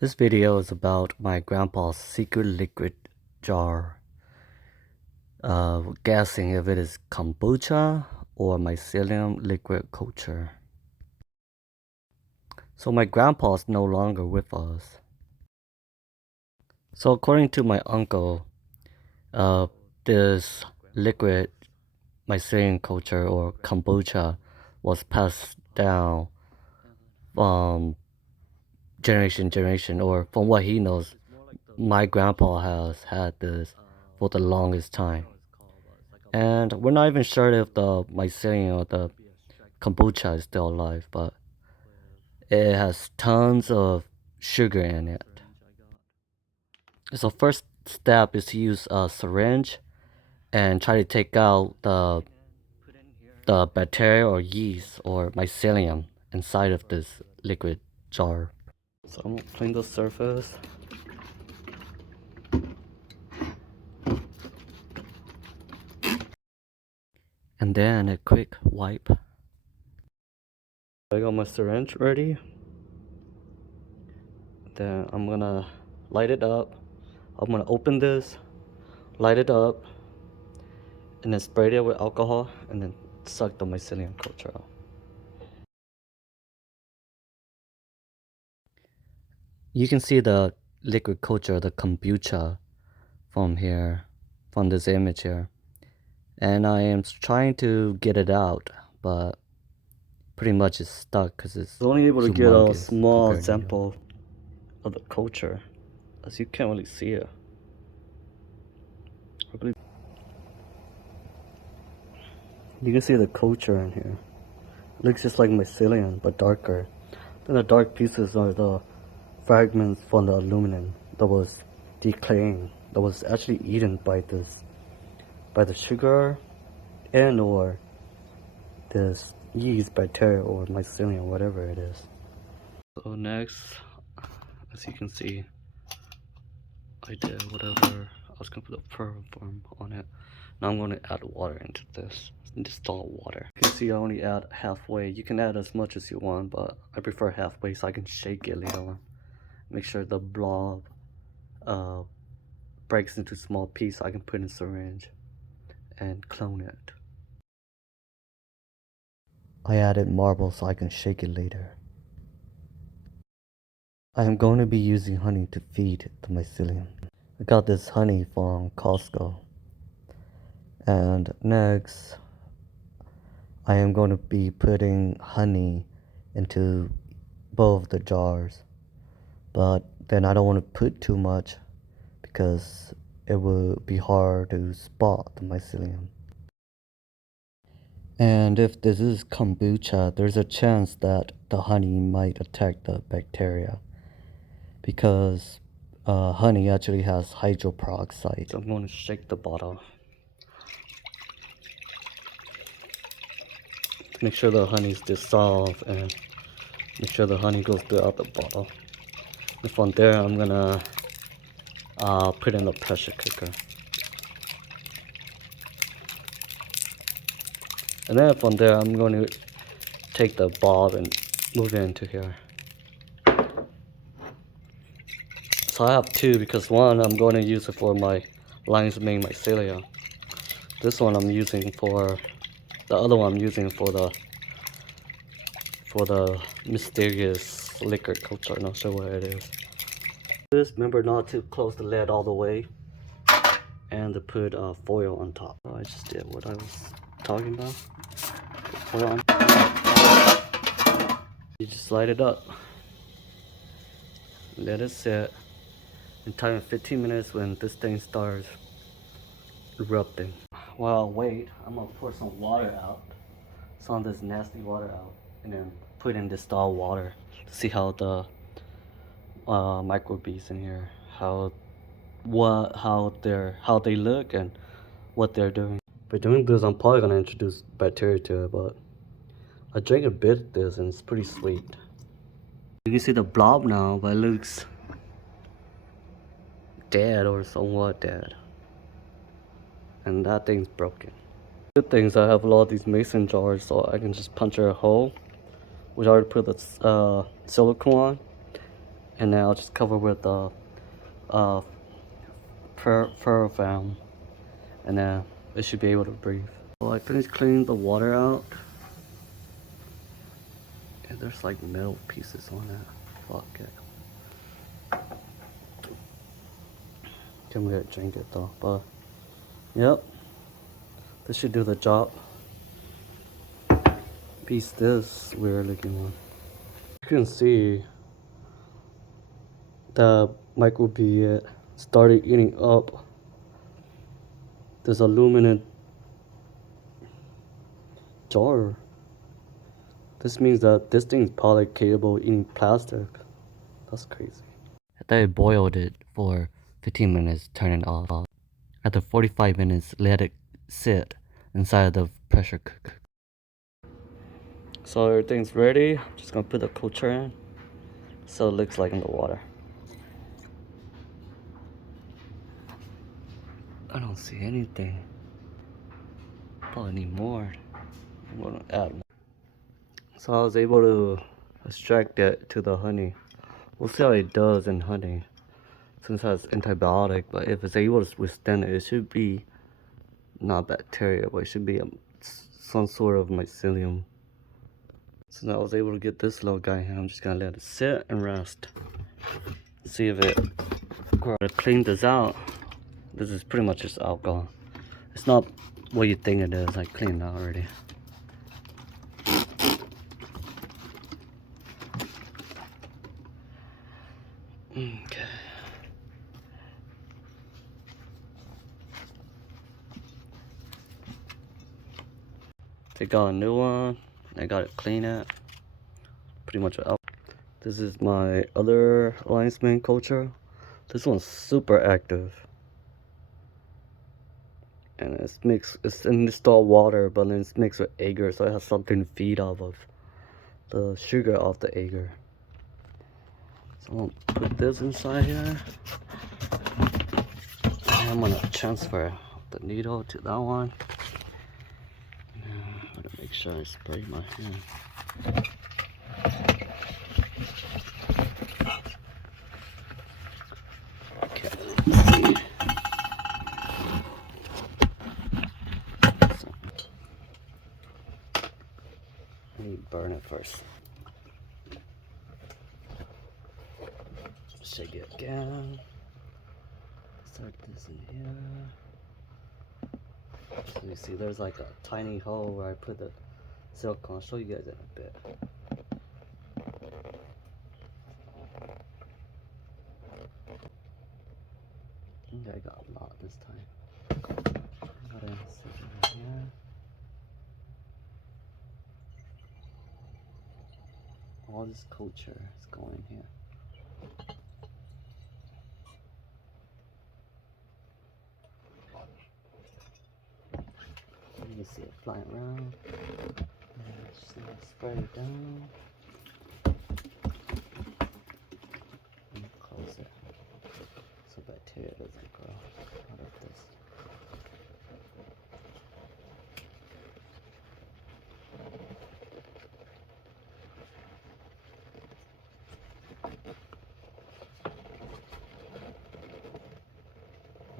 This video is about my grandpa's secret liquid jar. Guessing if it is kombucha or mycelium liquid culture. So my grandpa is no longer with us. So according to my uncle, this liquid mycelium culture or kombucha was passed down from generation to generation, or from what he knows, my grandpa has had this for the longest time. And we're not even sure if the mycelium or the kombucha is still alive, but it has tons of sugar in it. So first step is to use a syringe and try to take out the bacteria or yeast or mycelium inside of this liquid jar. So I'm gonna clean the surface. And then a quick wipe. I got my syringe ready. Then I'm gonna light it up. I'm gonna open this, light it up, and then spray it with alcohol, and then suck the mycelium culture out. You can see the liquid culture, the kombucha, from here, from this image here. And I am trying to get it out, but pretty much it's stuck because it's only able to get a small sample of the culture, as you can't really see it. You can see the culture in here. It looks just like mycelium, but darker. Then the dark pieces are the fragments from the aluminum that was decaying, that was actually eaten by the sugar and or this yeast bacteria or mycelium, whatever it is. So next, as you can see, I did whatever. I was gonna put a pearl form on it. Now I'm gonna add water into this. Distilled water. You can see I only add halfway. You can add as much as you want, but I prefer halfway so I can shake it later on. Make sure the blob breaks into small pieces so I can put in a syringe and clone it. I added marble so I can shake it later. I am going to be using honey to feed the mycelium. I got this honey from Costco. And next, I am going to be putting honey into both the jars. But then I don't want to put too much because it will be hard to spot the mycelium. And if this is kombucha, there's a chance that the honey might attack the bacteria because honey actually has hydrogen peroxide. So I'm going to shake the bottle. Make sure the honey's dissolved and make sure the honey goes throughout the bottle. And from there, I'm gonna put in the pressure cooker. And then from there, I'm going to take the bulb and move it into here. So I have two because one, I'm going to use it for my lion's mane mycelia. This one I'm using for, the other one I'm using for the mysterious liquid culture. Not sure what it is. Just remember not to close the lid all the way and to put foil on top. I just did what I was talking about. Put foil on. You just light it up. Let it sit. And time 15 minutes when this thing starts erupting. While I wait, I'm gonna pour some water out. Some of this nasty water out. And then put in distilled water to see how the microbes in here, how they look and what they're doing. By doing this, I'm probably gonna introduce bacteria to it, but I drank a bit of this and it's pretty sweet. You can see the blob now, but it looks dead or somewhat dead. And that thing's broken. Good things, I have a lot of these mason jars, so I can just puncture a hole, which I already put the silicone on, and then I'll just cover with the fur film, and then it should be able to breathe. Well, I finished cleaning the water out. And there's like metal pieces on it. Fuck it. Can't really drink it though, but yep. This should do the job. Piece this weird looking one. You can see the microbead started eating up this aluminum jar. This means that this thing is probably capable of eating plastic. That's crazy. After I boiled it for 15 minutes, turn it off. After 45 minutes, let it sit inside the pressure cooker. So everything's ready. I'm just gonna put the culture in so it looks like in the water. I don't see anything. Probably need more. I'm gonna add more. So I was able to extract that to the honey. We'll see how it does in honey, since it has antibiotic. But if it's able to withstand it, it should be not bacteria, but it should be some sort of mycelium. So now I was able to get this little guy here. I'm just gonna let it sit and rest. See if it grows. To clean this out, this is pretty much just alcohol. It's not what you think it is. I cleaned it out already. Okay. Take out a new one. I gotta clean it. Pretty much out. This is my other lion's mane culture. This one's super active. And it's mixed, it's in distilled water, but then it's mixed with agar, so it has something to feed off of. The sugar off the agar. So I'm gonna put this inside here. And I'm gonna transfer the needle to that one. I'm gonna make sure I spray my hand. Okay, let's see. So, I need to burn it first. Shake it again. Start this in here. So you see there's like a tiny hole where I put the silk on. I'll show you guys in a bit. I think I got a lot this time. Gotta stick it in here. All this culture is going here. You can see it flying around. Just spray it down. And close it so bacteria doesn't grow out of this.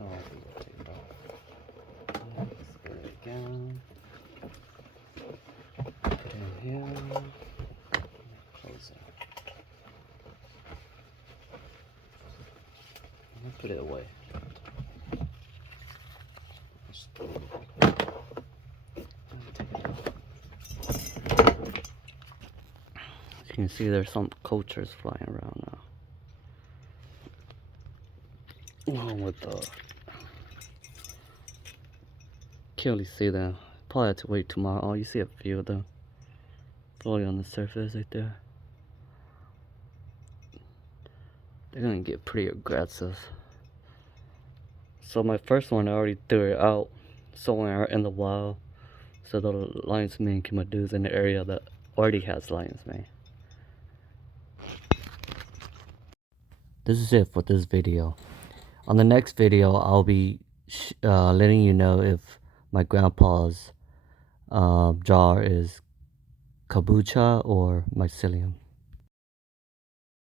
Oh, I'll be able to take it off. Spray it again. Put it in here. Close it. I'm gonna put it away. Just put it away. As you can see, there's some cultures flying around now. Along with the, can't really see them. Probably have to wait tomorrow. Oh, you see a few of them floating on the surface right there. They're gonna get pretty aggressive. So my first one, I already threw it out somewhere in the wild, so the lion's mane can produce in the area that already has lion's mane. This is it for this video. On the next video, I'll be letting you know if my grandpa's jar is kombucha or mycelium.